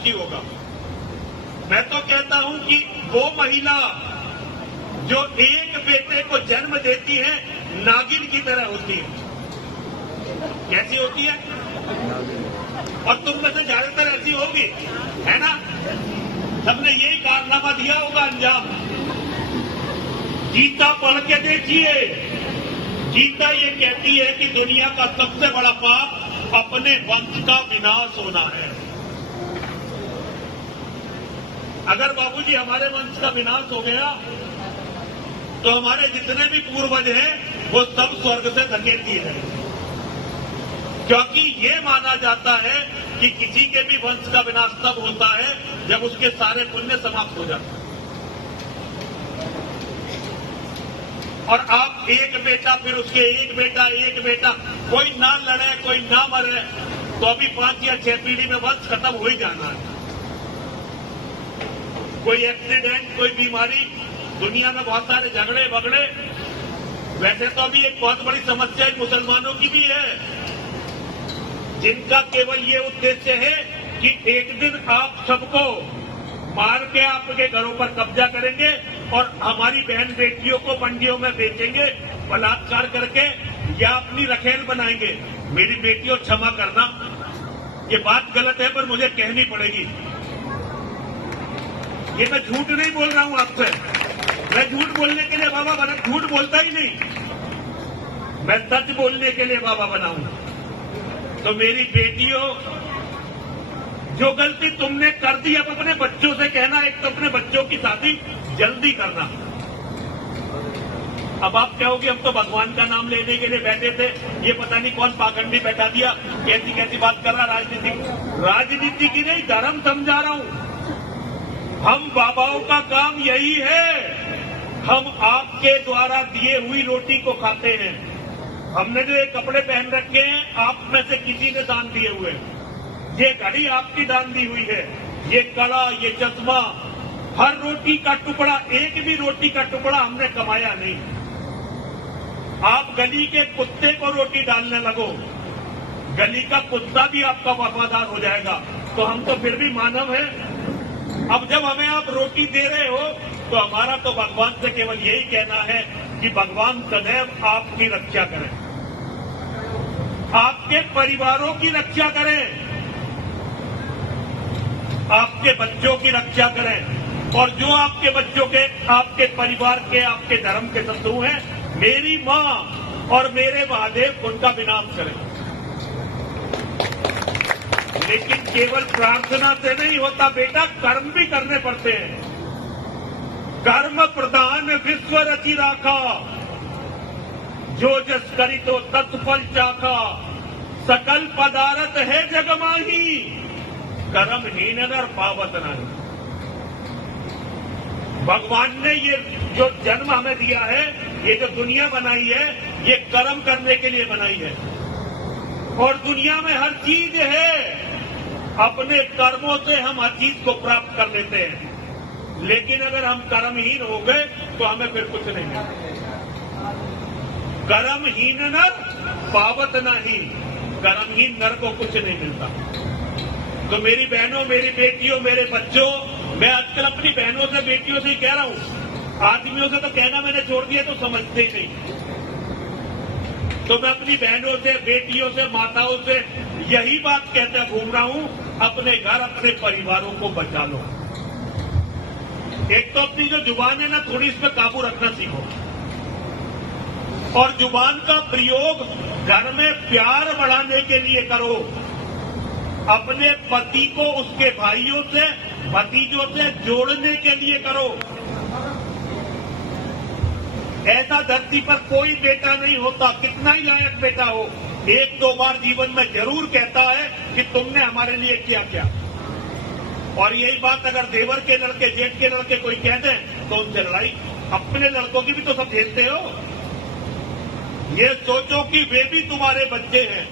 सुखी होगा। मैं तो कहता हूं कि वो महिला जो एक बेटे को जन्म देती है नागिन की तरह होती है। कैसी होती है? और तुम में से ज्यादातर ऐसी होगी, है ना? सबने यही कारनामा दिया होगा अंजाम। गीता पढ़ के देखिए, गीता ये कहती है कि दुनिया का सबसे बड़ा पाप अपने वंश का विनाश होना है। अगर बाबूजी हमारे वंश का विनाश हो गया तो हमारे जितने भी पूर्वज हैं वो सब स्वर्ग से धकेल दिए जाएंगे, क्योंकि ये माना जाता है कि किसी के भी वंश का विनाश तब होता है जब उसके सारे पुण्य समाप्त हो जाते हैं। और आप एक बेटा, फिर उसके एक बेटा, कोई ना लड़े, कोई ना मरे, तो अभी 5 या 6 पीढ़ी में वंश खत्म हो ही जाना है। कोई एक्सीडेंट, कोई बीमारी, दुनिया में बहुत सारे झगड़े बगड़े। वैसे तो अभी एक बहुत बड़ी समस्या मुसलमानों की भी है, जिनका केवल ये उद्देश्य है कि एक दिन आप सबको मार के आपके घरों पर कब्जा करेंगे और हमारी बहन बेटियों को मंडियों में बेचेंगे बलात्कार करके, या अपनी रखेल बनाएंगे। मेरी बेटियों क्षमा करना, ये बात गलत है पर मुझे कहनी पड़ेगी। ये मैं झूठ नहीं बोल रहा हूं आपसे, मैं झूठ बोलने के लिए बाबा बना, झूठ बोलता ही नहीं, मैं सच बोलने के लिए बाबा बना हूं। तो मेरी बेटियों, जो गलती तुमने कर दी अब अपने बच्चों से कहना, एक तो अपने बच्चों की शादी जल्दी करना। अब आप कहोगे हम तो भगवान का नाम लेने के लिए बैठे थे, ये पता नहीं कौन पाखंडी बैठा दिया, कैसी कैसी बात कर रहा। राजनीति की नहीं, धर्म समझा रहा हूं। हम बाबाओं का काम यही है, हम आपके द्वारा दिए हुई रोटी को खाते हैं। हमने जो ये कपड़े पहन रखे हैं आप में से किसी ने दान दिए हुए, ये घड़ी आपकी दान दी हुई है, ये कड़ा, ये चश्मा, हर रोटी का टुकड़ा, एक भी रोटी का टुकड़ा हमने कमाया नहीं। आप गली के कुत्ते को रोटी डालने लगो, गली का कुत्ता भी आपका वफादार हो जाएगा। तो हम तो फिर भी मानव हैं। अब जब हमें आप रोटी दे रहे हो तो हमारा तो भगवान से केवल यही कहना है कि भगवान सदैव आपकी रक्षा करें, आपके परिवारों की रक्षा करें, आपके बच्चों की रक्षा करें, और जो आपके बच्चों के, आपके परिवार के, आपके धर्म के शत्रु हैं, मेरी मां और मेरे महादेव उनका विनाश करें। लेकिन केवल प्रार्थना से नहीं होता बेटा, कर्म भी करने पड़ते हैं। कर्म प्रधान विश्व रचि राखा, जो जस करी तो तत्फल चाखा, सकल पदार्थ है जगमाही, कर्महीन नर पावत नहीं। भगवान ने ये जो जन्म हमें दिया है, ये जो दुनिया बनाई है, ये कर्म करने के लिए बनाई है। और दुनिया में हर चीज है, अपने कर्मों से हम हर चीज को प्राप्त कर लेते हैं। लेकिन अगर हम कर्महीन हो गए तो हमें फिर कुछ नहीं मिलता। कर्महीन नर पावत नहीं, कर्महीन नर को कुछ नहीं मिलता। तो मेरी बहनों, मेरी बेटियों, मेरे बच्चों, मैं आजकल अपनी बहनों से, बेटियों से ही कह रहा हूं। आदमियों से तो कहना मैंने छोड़ दिया, तो समझते ही नहीं। तो मैं अपनी बहनों से, बेटियों से, माताओं से यही बात कहते घूम रहा हूं, अपने घर, अपने परिवारों को बचा लो। एक तो अपनी जो जुबान है ना, थोड़ी इस पर काबू रखना सीखो, और जुबान का प्रयोग घर में प्यार बढ़ाने के लिए करो। अपने पति को उसके भाइयों से, भतीजों से जोड़ने के लिए करो। ऐसा धरती पर कोई बेटा नहीं होता, कितना ही लायक बेटा हो, 1-2 बार जीवन में जरूर कहता है कि तुमने हमारे लिए किया क्या। और यही बात अगर देवर के लड़के, जेठ के लड़के कोई कह दें तो उनसे लड़ाई। अपने लड़कों की भी तो सब झेलते हो। ये सोचो कि वे भी तुम्हारे बच्चे हैं।